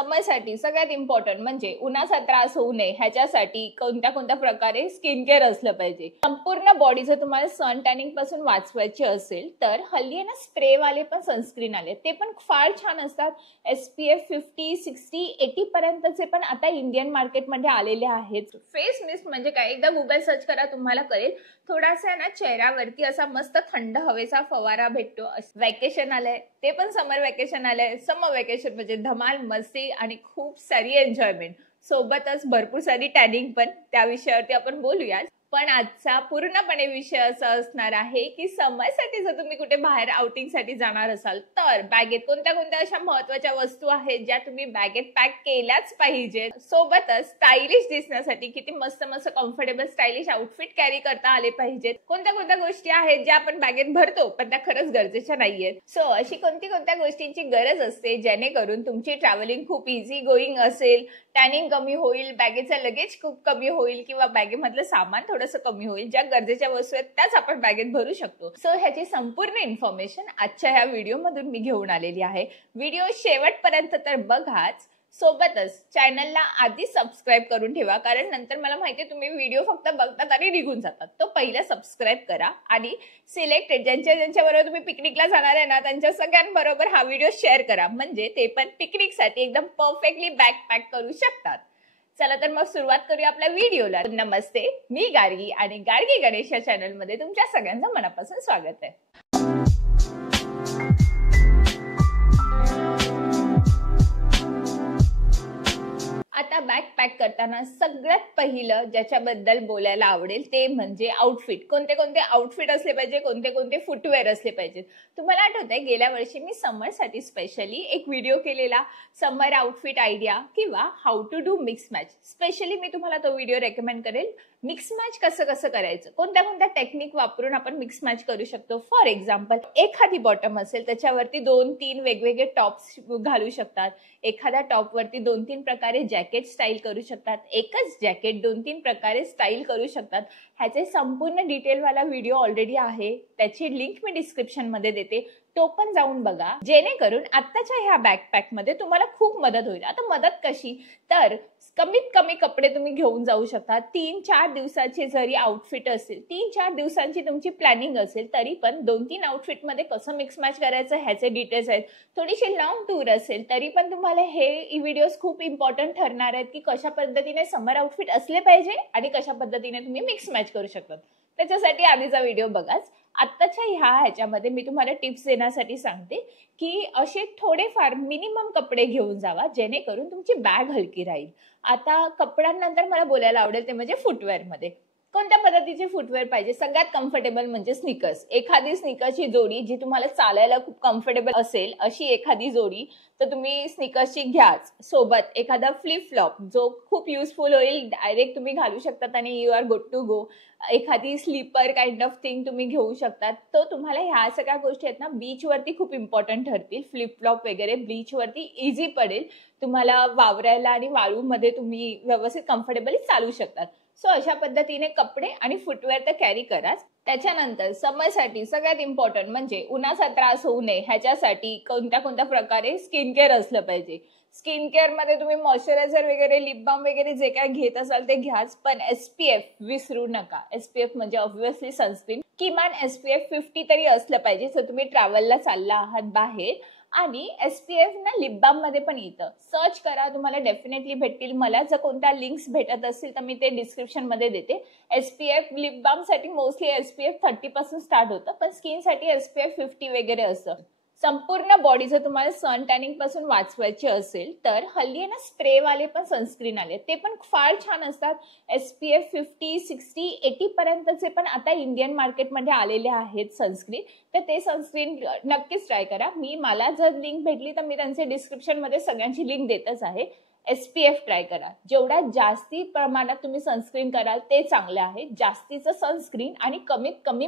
समरसाठी सगळ्यात इम्पॉर्टंट म्हणजे उन्हाचा त्रास होऊ नये ह्याच्यासाठी कोणत्या प्रकारे स्किन केअर असलं पाहिजे। संपूर्ण बॉडी जर तुम्हाला सन टॅनिंग पासून वाचवायची असेल तर हल्ली आहे ना स्प्रे वाले पण सनस्क्रीन आले, ते पण फार छान असतात। SPF 50, 60, 80 पर्यंतचे पण आता इंडियन मार्केटमध्ये आलेले आहेत। फेस मिस्ट म्हणजे काय, एकदा गुगल सर्च करा तुम्हाला कळेल। थोडासा ना चेहऱ्यावरती असा मस्त थंड हवेचा फवारा भेटतो। वॅकेशन आलंय, ते पण समर वॅकेशन आलंय। समर वॅकेशन म्हणजे धमाल मस्ती आणि खूप सारी एन्जॉयमेंट, सोबतच भरपूर सारी टॅनिंग पण। त्या विषयावरती आपण बोलूया। पण आजचा पूर्णपणे विषय असा असणार आहे की समरसाठी जर तुम्ही कुठे बाहेर आउटिंगसाठी जाणार असाल तर बॅगेत कोणत्या अशा महत्त्वाच्या वस्तू आहेत ज्या तुम्ही बॅगेत पॅक केल्याच पाहिजेत। सोबतच स्टायलिश दिसण्यासाठी किती मस्त कम्फर्टेबल स्टायलिश आउटफिट कॅरी करता आले पाहिजेत। कोणत्या गोष्टी आहेत ज्या आपण बॅगेत भरतो पण त्या खरंच गरजेच्या नाहीयेत। सो अशी कोणत्या गोष्टींची गरज असते जेणेकरून तुमची ट्रॅव्हलिंग खूप इझी गोईंग असेल, टॅनिंग कमी होईल, बॅगेचं लगेज खूप कमी होईल किंवा बॅगेमधलं सामान थोडंसं कमी होईल। ज्या गरजेच्या वस्तू आहेत त्याच आपण बॅगेत भरू शकतो। सो ह्याची संपूर्ण इन्फॉर्मेशन आजच्या ह्या व्हिडिओ मधून मी घेऊन आलेली आहे। व्हिडिओ शेवटपर्यंत तर बघाच, सोबतच चॅनलला आधी सबस्क्राईब करून ठेवा, कारण नंतर मला माहिती आहे तुम्ही व्हिडिओ फक्त बघतात आणि निघून जातात। तो पहिला सबस्क्राईब करा आणि सिलेक्टेड ज्यांच्याबरोबर तुम्ही पिकनिकला जाणार आहे ना त्यांच्या सगळ्यांबरोबर हा व्हिडिओ शेअर करा, म्हणजे ते पण पिकनिकसाठी एकदम परफेक्टली बॅग पॅक करू शकतात। चला तर मग सुरुवात करूया आपल्या व्हिडिओला। नमस्ते, मी गार्गी आणि गार्गी गणेश या चॅनल मध्ये तुमच्या सगळ्यांचं मनापासून स्वागत आहे। आता बॅग पॅक करताना सगळ्यात पहिलं ज्याच्याबद्दल बोलायला आवडेल ते म्हणजे आउटफिट। कोणते आउटफिट असले पाहिजे, कोणते फुटवेअर असले पाहिजेत। तुम्हाला आठवतंय गेल्या वर्षी मी समरसाठी स्पेशली एक व्हिडिओ केलेला, समर आउटफिट आयडिया किंवा how to do mix match. Specially मी तुम्हाला तो व्हिडिओ रेकमेंड करेल। मिक्स मॅच कसं करायचं, कोणत्या टेक्निक वापरून आपण मिक्स मॅच करू शकतो। फॉर एक्झाम्पल, एखादी बॉटम असेल त्याच्यावरती 2-3 वेगवेगळे टॉप्स घालू शकतात। एखाद्या टॉप वरती 2-3 प्रकारे जॅकेट स्टाईल करू शकतात। एकच जॅकेट 2-3 प्रकारे स्टाईल करू शकतात। ह्याचे संपूर्ण डिटेलवाला व्हिडिओ ऑलरेडी आहे, त्याची लिंक मी डिस्क्रिप्शन मध्ये देते, तो पण जाऊन बघा, जेणेकरून आत्ताच्या ह्या बॅकपॅक मध्ये तुम्हाला खूप मदत होईल। आता मदत कशी, तर कमीत कमी कपडे तुम्ही घेऊन जाऊ शकता। 3-4 दिवसाचे जरी आउटफिट असेल, 3-4 दिवसांची तुमची प्लॅनिंग असेल तरी पण 2-3 आउटफिट मध्ये कसं मिक्स मॅच करायचं ह्याचे डिटेल्स आहेत। थोडीशी लॉंग टूर असेल तरी पण तुम्हाला हे व्हिडिओज खूप इम्पॉर्टंट ठरणार आहेत की कशा पद्धतीने समर आउटफिट असले पाहिजे आणि कशा पद्धतीने तुम्ही मिक्स मॅच करू शकता। त्याच्यासाठी आधीचा व्हिडिओ बघाच। आत्ताच्या ह्याच्यामध्ये मी तुम्हाला टिप्स देण्यासाठी सांगते की असे थोडेफार मिनिमम कपडे घेऊन जावा जेणेकरून तुमची बॅग हलकी राहील। आता कपड्यांनंतर मला बोलायला आवडेल ते म्हणजे फुटवेअर मध्ये कोणत्या पद्धतीचे फुटवेअर पाहिजे। सगळ्यात कम्फर्टेबल म्हणजे स्निकर्स। एखादी स्निकर्सची जोडी जी तुम्हाला चालायला खूप कम्फर्टेबल असेल अशी एखादी जोडी तर तुम्ही स्निकर्सची घ्याच। सोबत एखादा फ्लिप फ्लॉप जो खूप युजफुल होईल, डायरेक्ट तुम्ही घालू शकतात आणि you are good to go. एखादी स्लीपर काइंड ऑफ थिंग तुम्ही घेऊ शकतात। तो तुम्हाला ह्या सगळ्या गोष्टी आहेत ना बीच वरती खूप इम्पॉर्टंट ठरतील। फ्लिप फ्लॉप वगैरे बीच वरती इझी पडेल तुम्हाला वावरायला आणि वाळूमध्ये तुम्ही व्यवस्थित कम्फर्टेबली चालू शकतात। सो अशा पद्धतीने कपडे आणि फुटवेअर तर कॅरी कराच। त्याच्यानंतर समरसाठी सगळ्यात इम्पॉर्टंट म्हणजे उन्हाचा त्रास होऊ नये ह्याच्यासाठी कोणत्या प्रकारे स्किन केअर असलं पाहिजे। स्किन केअर मध्ये तुम्ही मॉइश्चरायझर वगैरे, लिप बाम वगैरे जे काय घेत असाल ते घ्याच, पण SPF विसरू नका। SPF म्हणजे ऑब्व्हियसली सनस्क्रीन। किमान SPF 50 तरी असलं पाहिजे जर तुम्ही ट्रॅव्हलला चालला आहात बाहेर। आणि SPF ना लिप बाम मध्ये पण येतं, सर्च करा तुम्हाला डेफिनेटली भेटतील। मला जर कोणत्या लिंक्स भेटत असतील तर मी ते डिस्क्रिप्शन मध्ये देते। SPF लिप बाम साठी मोस्टली SPF 30 पासून स्टार्ट होतं, पण स्किन साठी SPF 50 वगैरे असतं। संपूर्ण बॉडी जर तुम्हाला सन टॅनिंग पासून वाचवायची असेल तर हल्ली ना स्प्रे वाले पण सनस्क्रीन आले, ते पण फार छान असतात। SPF 50, 60, 80 पर्यंतचे पण आता इंडियन मार्केटमध्ये आलेले आहेत सनस्क्रीन, तर ते सनस्क्रीन नक्कीच ट्राय करा। मला जर लिंक भेटली तर मी त्यांचे डिस्क्रिप्शन मध्ये सगळ्यांची लिंक देतच आहे। SPF ट्राय करा। जेवढ्या जास्ती प्रमाणात तुम्ही सनस्क्रीन कराल ते चांगलं आहे। जास्तीचं सनस्क्रीन आणि कमीत कमी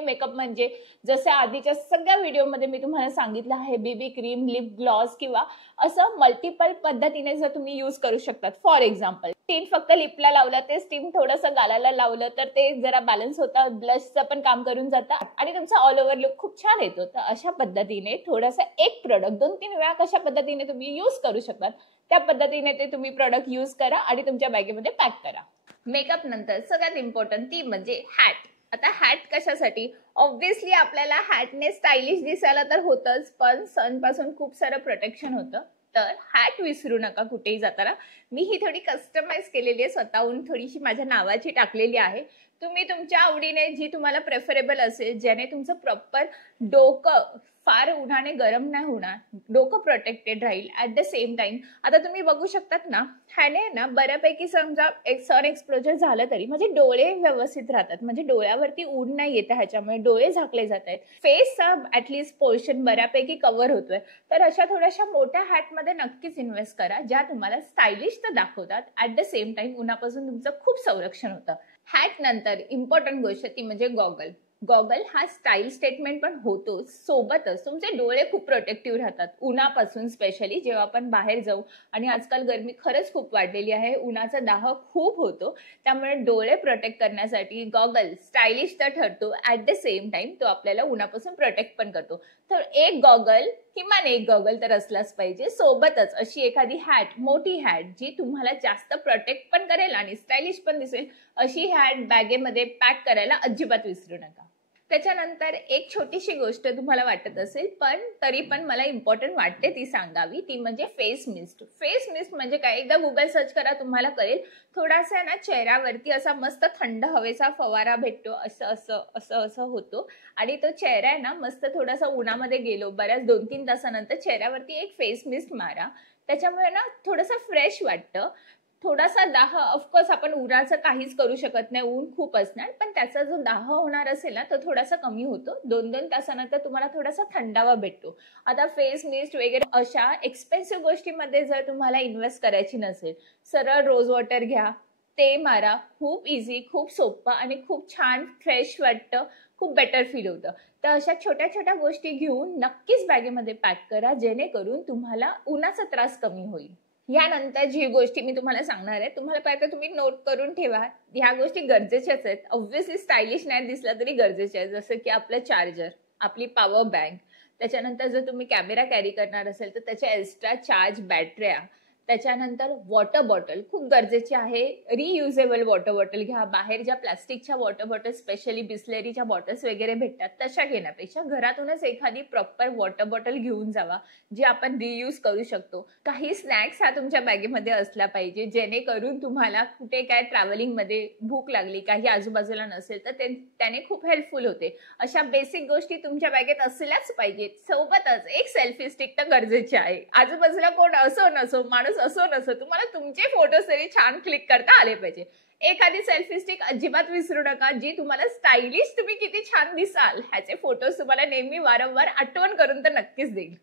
मेकअप म्हणजे जसं आधीच्या सगळ्या व्हिडिओमध्ये मी तुम्हाला सांगितलं आहे, बीबी क्रीम, लिप ग्लॉस किंवा असं मल्टिपल पद्धतीने जर तुम्ही यूज करू शकतात। फॉर एक्झाम्पल टिंट फक्त लिपला लावलं, ते स्टीम थोडंसं गालाला लावलं तर ते जरा बॅलन्स होतं, ब्लशचं पण काम करून जातं आणि तुमचा ऑल ओव्हर लुक खूप छान येतो. तर अशा पद्धतीने थोडंसं एक प्रोडक्ट 2-3 वेळा कशा पद्धतीने तुम्ही यूज करू शकतात त्या पद्धतीने ते तुम्ही प्रोडक्ट यूज करा आणि तुमच्या बॅगेमध्ये पॅक करा. मेकअप नंतर सगळ्यात इम्पॉर्टंट ती म्हणजे हॅट. आता हॅट कशासाठी? ऑब्व्हियसली आपल्याला हॅटने स्टायलिश दिसायला तर होतच, पण सनपासून खूप सारं प्रोटेक्शन होतं. तर हॅट विसरू नका कुठेही जाताना. मी ही थोडी कस्टमाइज केलेली आहे, स्वतःहून थोडीशी माझ्या नावाची टाकलेली आहे. तुम्ही तुमच्या आवडीने जी तुम्हाला प्रेफरेबल असेल, ज्याने तुमचं प्रॉपर डोकं फार उन्हाने गरम नाही होणार, डोकं प्रोटेक्टेड राहील ऍट द सेम टाइम. आता तुम्ही बघू शकतात ना, ह्याने ना बऱ्यापैकी समजा एक सन एक्सपोजर झालं तरी म्हणजे डोळे व्यवस्थित राहतात, म्हणजे डोळ्यावरती ऊन नाही येतं, ह्याच्यामुळे डोळे झाकले जात आहेत, फेसचा ऍटलिस्ट पोर्शन बऱ्यापैकी कव्हर होतोय. तर अशा थोड्याशा मोठ्या हॅटमध्ये नक्कीच इन्व्हेस्ट करा, ज्या तुम्हाला स्टायलिश तर दाखवतात ऍट द सेम टाइम उन्हापासून तुमचं खूप संरक्षण होतं. हॅट नंतर इम्पॉर्टंट गोष्ट ती म्हणजे गॉगल. गॉगल हा स्टाईल स्टेटमेंट पण होतो, सोबतच तुमचे डोळे खूप प्रोटेक्टिव्ह राहतात उन्हापासून, स्पेशली जेव्हा आपण बाहेर जाऊ. आणि आजकाल गरमी खरंच खूप वाढलेली आहे, उन्हाचा दाह खूप होतो, त्यामुळे डोळे प्रोटेक्ट करण्यासाठी गॉगल स्टायलिश तर ठरतो, ऍट द सेम टाइम तो आपल्याला उन्हापासून प्रोटेक्ट पण करतो. तर एक गॉगल, किमान एक गॉगल तर असलाच पाहिजे. सोबतच अशी एखादी हॅट, मोठी हॅट जी तुम्हाला जास्त प्रोटेक्ट पण करेल आणि स्टायलिश पण दिसेल, अशी हॅट बॅगेमध्ये पॅक करायला अजिबात विसरू नका. त्याच्यानंतर एक छोटीशी गोष्ट तुम्हाला वाटत असेल, पण तरी पण मला इम्पॉर्टंट वाटते ती सांगावी, ती म्हणजे फेस मिस्ट. फेस मिस्ट म्हणजे काय? एकदा गुगल सर्च करा, तुम्हाला कळेल. थोडासा ना चेहऱ्यावरती असा मस्त थंड हवेचा फवारा भेटतो, असं असं असं असं होतो आणि तो चेहरा आहे ना मस्त थोडासा उन्हामध्ये गेलो बऱ्याच 2-3 तासानंतर चेहऱ्यावरती एक फेस मिस्ट मारा, त्याच्यामुळे ना थोडंसं फ्रेश वाटतं. थोडासा दाह, ऑफकोर्स आपण उन्हाचं काहीच करू शकत नाही, ऊन खूप असणार, पण त्याचा जो दाह होणार असेल ना तो थोडासा कमी होतो. 2-2 तासानंतर तुम्हाला थोडासा थंडावा भेटतो. आता फेस मिस्ट वगैरे अशा एक्सपेन्सिव्ह गोष्टीमध्ये जर तुम्हाला इन्व्हेस्ट करायची नसेल, सरळ रोज वॉटर घ्या, ते मारा, खूप इझी, खूप सोपं आणि खूप छान फ्रेश वाटतं, खूप बेटर फील होतं. तर अशा छोट्या छोट्या गोष्टी घेऊन नक्कीच बॅगेमध्ये पॅक करा, जेणेकरून तुम्हाला उन्हाचा त्रास कमी होईल. यानंतर जी गोष्टी मी तुम्हाला सांगणार आहे, तुम्हाला पाहिजे तुम्ही नोट करून ठेवा. ह्या गोष्टी गरजेच्याच आहेत. ऑब्व्हियसली स्टायलिश नाही दिसला तरी गरजेच्या आहेत, जसं की आपलं चार्जर, आपली पॉवर बँक, त्याच्यानंतर जर तुम्ही कॅमेरा कॅरी करणार असेल तर त्याच्या एक्स्ट्रा चार्ज बॅटऱ्या, त्याच्यानंतर वॉटर बॉटल खूप गरजेची आहे. रियुजेबल वॉटर बॉटल घ्या. बाहेर ज्या प्लास्टिकच्या वॉटर बॉटल, स्पेशली बिस्लेरीच्या बॉटल्स वगैरे भेटतात तशा घेण्यापेक्षा घरातूनच एखादी प्रॉपर वॉटर बॉटल घेऊन जावा, जी आपण रियूज करू शकतो. काही स्नॅक्स हा तुमच्या बॅगेमध्ये असला पाहिजे, जेणेकरून तुम्हाला कुठे काय ट्रॅव्हलिंगमध्ये भूक लागली, काही आजूबाजूला नसेल तर त्याने खूप हेल्पफुल होते. अशा बेसिक गोष्टी तुमच्या बॅगेत असल्याच पाहिजेत. सोबतच एक सेल्फी स्टिक तर गरजेची आहे. आजूबाजूला कोण असो नसो, माणूस असो नसो, तुम्हाला तुमचे फोटोज तरी छान क्लिक करता आले पाहिजे. एखादी सेल्फी स्टिक अजिबात विसरू नका, जी तुम्हाला स्टायलिश तुम्ही किती छान दिसाल ह्याचे फोटोज तुम्हाला नेहमी वारंवार आठवण करून तर नक्कीच देईल.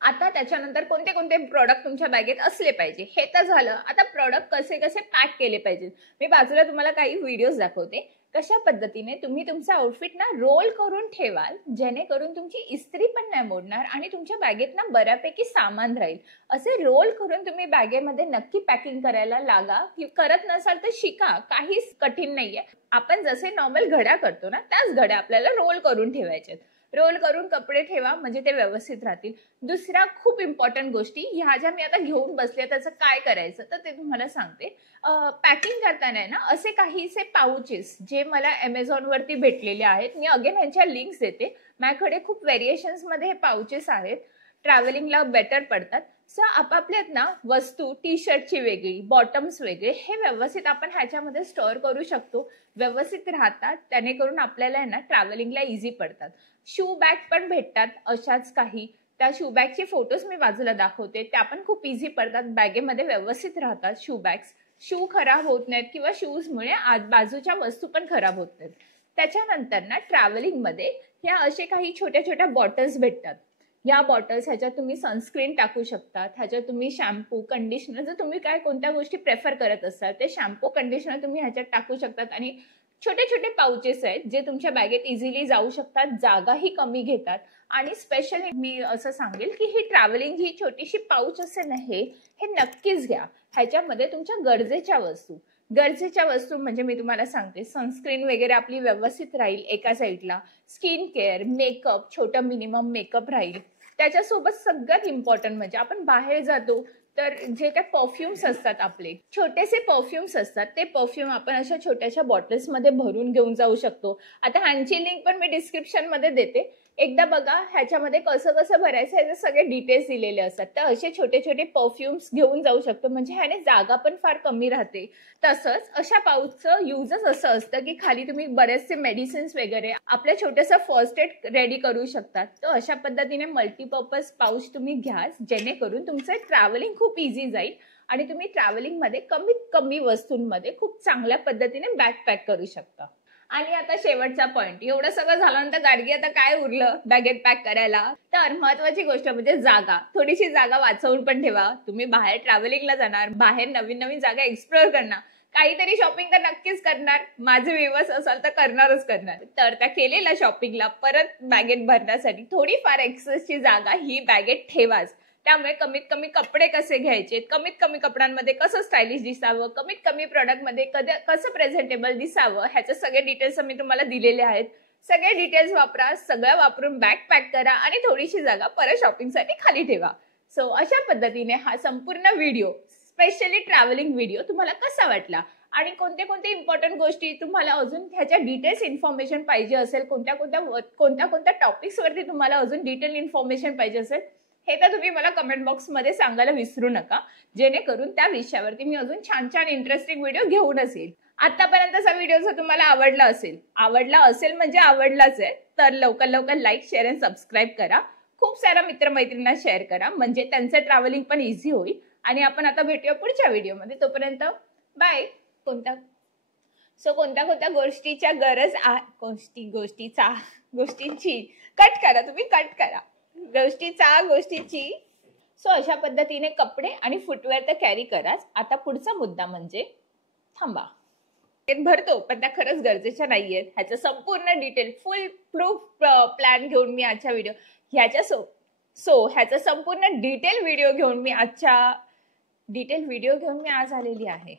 आता त्याच्यानंतर कोणते कोणते प्रॉडक्ट तुमच्या बॅगेत असले पाहिजे हे तर झालं. आता प्रॉडक्ट कसे कसे पॅक केले पाहिजेत, मी बाजूला तुम्हाला काही व्हिडिओज दाखवते. कशा पद्धतीने तुम्ही तुमचा आउटफिट ना रोल करून ठेवाल, जेणेकरून तुमची इस्त्री पण नाही मोडणार आणि तुमच्या बॅगेत ना बऱ्यापैकी सामान राहील. असे रोल करून तुम्ही बॅगेमध्ये नक्की पॅकिंग करायला लागा. करत नसाल तर शिका, काहीच कठीण नाहीये. आपण जसे नॉर्मल घड्या करतो ना, त्याच घड्या आपल्याला रोल करून ठेवायच्यात. रोल करून कपडे ठेवा, म्हणजे ते व्यवस्थित राहतील. दुसऱ्या खूप इम्पॉर्टंट गोष्टी ह्या ज्या मी आता घेऊन बसले, त्याचं काय करायचं तर ते तुम्हाला सांगते. पॅकिंग करताना ना असे काहीसे पाउचेस जे मला Amazon वरती भेटलेले आहेत, मी अगेन ह्यांच्या लिंक्स देते. माझ्याकडे खूप व्हेरिएशन्स मध्ये हे पाउचेस आहेत, ट्रॅव्हलिंगला बेटर पडतात. सो आपापल्यात ना वस्तू, टी शर्टची वेगळी, बॉटम्स वेगळे, हे व्यवस्थित आपण ह्याच्यामध्ये स्टोअर करू शकतो, व्यवस्थित राहतात, त्यानेकरून आपल्याला ना ट्रॅव्हलिंगला इझी पडतात. शू बॅग पण भेटतात अशाच काही, त्या शू बॅगचे फोटोज मी बाजूला दाखवते, त्या पण खूप इझी पडतात, बॅगेमध्ये व्यवस्थित राहतात शू बॅग्स. शू खराब होत नाहीत किंवा शूजमुळे बाजूच्या वस्तू पण खराब होत नाहीत. त्याच्यानंतर ना ट्रॅव्हलिंगमध्ये ह्या असे काही छोट्या छोट्या बॉटल्स भेटतात. या बॉटल्स ह्याच्यात तुम्ही सनस्क्रीन टाकू शकतात, ह्याच्यात तुम्ही शॅम्पू, कंडिशनर, जर तुम्ही काय कोणत्या गोष्टी प्रेफर करत असाल ते शॅम्पू, कंडिशनर तुम्ही ह्याच्यात टाकू शकतात आणि छोटे छोटे पाउचेस आहेत जे तुमच्या बॅगेत इझिली जाऊ शकतात, जागाही कमी घेतात. आणि स्पेशली मी असं सांगेल की ही ट्रॅव्हलिंग ही छोटीशी पाऊच असेल ना, हे नक्कीच घ्या. ह्याच्यामध्ये तुमच्या गरजेच्या वस्तू म्हणजे मी तुम्हाला सांगते, सनस्क्रीन वगैरे आपली व्यवस्थित राहील एका साईडला, स्किन केअर, मेकअप, छोटं मिनिमम मेकअप राहील. त्याच्यासोबत सगळ्यात इम्पॉर्टंट म्हणजे आपण बाहेर जातो तर जे काही परफ्युम्स असतात, आपले छोटेसे परफ्युम्स असतात, ते परफ्यूम आपण अशा छोट्याशा बॉटल्समध्ये भरून घेऊन जाऊ शकतो. आता ह्यांची लिंक पण मी डिस्क्रिप्शन मध्ये देते, एकदा बघा. ह्याच्यामध्ये कसं कसं भरायचं ह्याचे सगळे डिटेल्स दिलेले असतात. तर असे छोटे छोटे परफ्युम्स घेऊन जाऊ शकतो, म्हणजे ह्याने जागा पण फार कमी राहते. तसंच अशा पाऊचचं युजच असं असतं की खाली तुम्ही बरेचसे मेडिसिन्स वगैरे आपल्या छोटंसं फर्स्ट एड रेडी करू शकतात. तर अशा पद्धतीने मल्टीपर्पज पाऊच तुम्ही घ्या, जेणेकरून तुमचं ट्रॅव्हलिंग खूप इझी जाईल आणि तुम्ही ट्रॅव्हलिंगमध्ये कमीत कमी वस्तूंमध्ये खूप चांगल्या पद्धतीने बॅग पॅक करू शकता. आणि आता शेवटचा पॉइंट, एवढं सगळं झाल्यानंतर गाडगी आता काय उरलं बॅगेत पॅक करायला. तर महत्वाची गोष्ट म्हणजे जागा. थोडीशी जागा वाचवून पण ठेवा. तुम्ही बाहेर ट्रॅव्हलिंगला जाणार, बाहेर नवीन नवीन जागा एक्सप्लोअर करणार, काहीतरी शॉपिंग तर नक्कीच करणार. माझे व्ह्यूअर्स असाल तर करणारच करणार. तर त्या केलेल्या शॉपिंगला परत बॅगेत भरण्यासाठी थोडीफार एक्सेसची जागा ही बॅगेत ठेवाच. त्यामुळे कमीत कमी कपडे कसे घ्यायचे, कमीत कमी कपड्यांमध्ये कसं स्टायलिश दिसावं, कमीत कमी प्रोडक्टमध्ये कसं प्रेझेंटेबल दिसावं, ह्याचे सगळे डिटेल्स मी तुम्हाला दिलेले आहेत. सगळे डिटेल्स वापरा, सगळं वापरून बॅग पॅक करा आणि थोडीशी जागा परत शॉपिंगसाठी खाली ठेवा. सो अशा पद्धतीने हा संपूर्ण व्हिडिओ, स्पेशली ट्रॅव्हलिंग व्हिडिओ तुम्हाला कसा वाटला आणि कोणत्या कोणत्या इम्पॉर्टंट गोष्टी तुम्हाला अजून ह्याच्या डिटेल्स इन्फॉर्मेशन पाहिजे असेल, कोणत्या कोणत्या टॉपिक्स वरती तुम्हाला अजून डिटेल इन्फॉर्मेशन पाहिजे असेल, हे तर तुम्ही मला कमेंट बॉक्समध्ये सांगायला विसरू नका, जेणेकरून त्या विषयावरती मी अजून छान छान इंटरेस्टिंग व्हिडिओ घेऊन असेल. आतापर्यंतचा व्हिडिओ जर तुम्हाला आवडला असेल म्हणजे आवडलाच आहे, तर लवकर लवकर लाईक, शेअर आणि सबस्क्राईब करा. खूप साऱ्या मित्रमैत्रिणींना शेअर करा, म्हणजे त्यांचं ट्रॅव्हलिंग पण इझी होईल. आणि आपण आता भेटूया पुढच्या व्हिडिओमध्ये. तोपर्यंत बाय. कोणत्या कोणत्या गोष्टीच्या गरज गोष्टींची कट करा, तुम्ही कट करा गोष्टीची. सो अशा पद्धतीने कपडे आणि फुटवेअर तर कॅरी कराच. आता पुढचा मुद्दा म्हणजे थांबा, भरतो पण त्या खरंच गरजेच्या नाहीयेत. ह्याचं संपूर्ण डिटेल फुल प्रूफ प्लॅन घेऊन मी आजच्या व्हिडिओ ह्याचा संपूर्ण डिटेल व्हिडिओ घेऊन मी आज आलेली आहे.